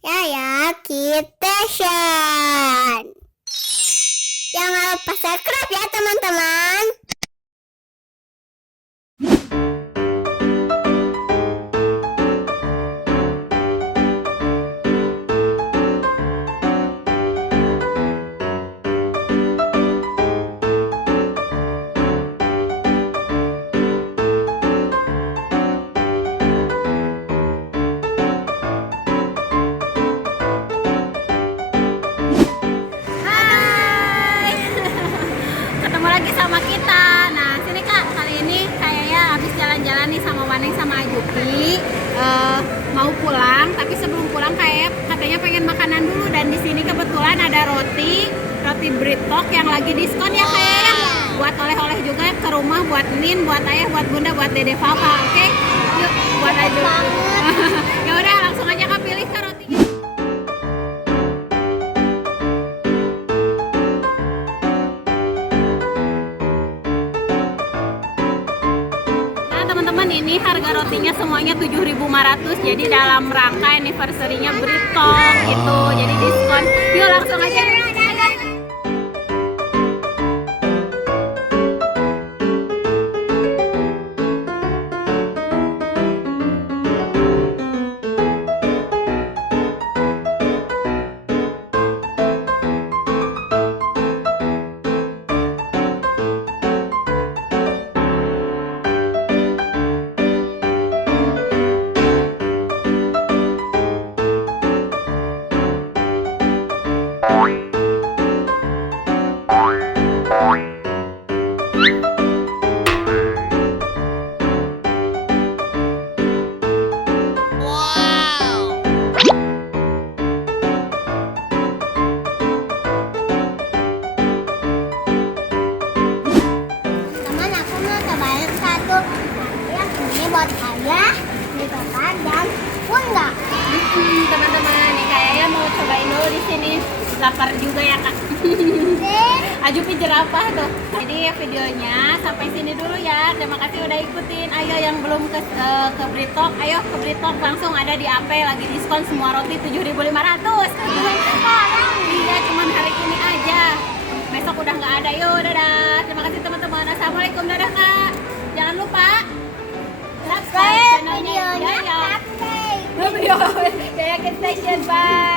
Yaya Kitchen. Jangan lupa subscribe ya teman-teman. Ketemu lagi sama kita. Nah, sini Kak, kali ini kayaknya habis jalan-jalan nih sama Waneng sama Ajuki. Mau pulang, tapi sebelum pulang katanya pengen makanan dulu, dan di sini kebetulan ada roti Britok yang lagi diskon ya kayaknya. Buat oleh-oleh juga ke rumah, buat Nin, buat Ayah, buat Bunda, buat Dede Papa. Oke? Yuk, buat Ajuki. Ya udah, langsung aja Kak pilih ke rotinya. Teman-teman, ini harga rotinya semuanya 7.500, jadi dalam rangka anniversary-nya Britok gitu, jadi diskon. Yuk langsung aja. Teman, aku mau cobain satu. Yang ini buat Ayah, di Papa, dan Bunda. Teman-teman, nih kayaknya mau cobain dulu di sini. Lapar juga ya Kak. Ajupi jerapah tuh. Jadi videonya sampai sini dulu ya. Terima kasih udah ikutin. Ayo yang belum ke Britok, ayo ke Britok langsung, ada di AP lagi diskon semua roti 7.500. Iya, cuman hari ini aja. Besok udah nggak ada. Yuk, dadah. Terima kasih teman-teman. Assalamualaikum, dadah Kak. Jangan lupa subscribe channelnya videonya Yaya. subscribe. Yaya Kitchen. Bye.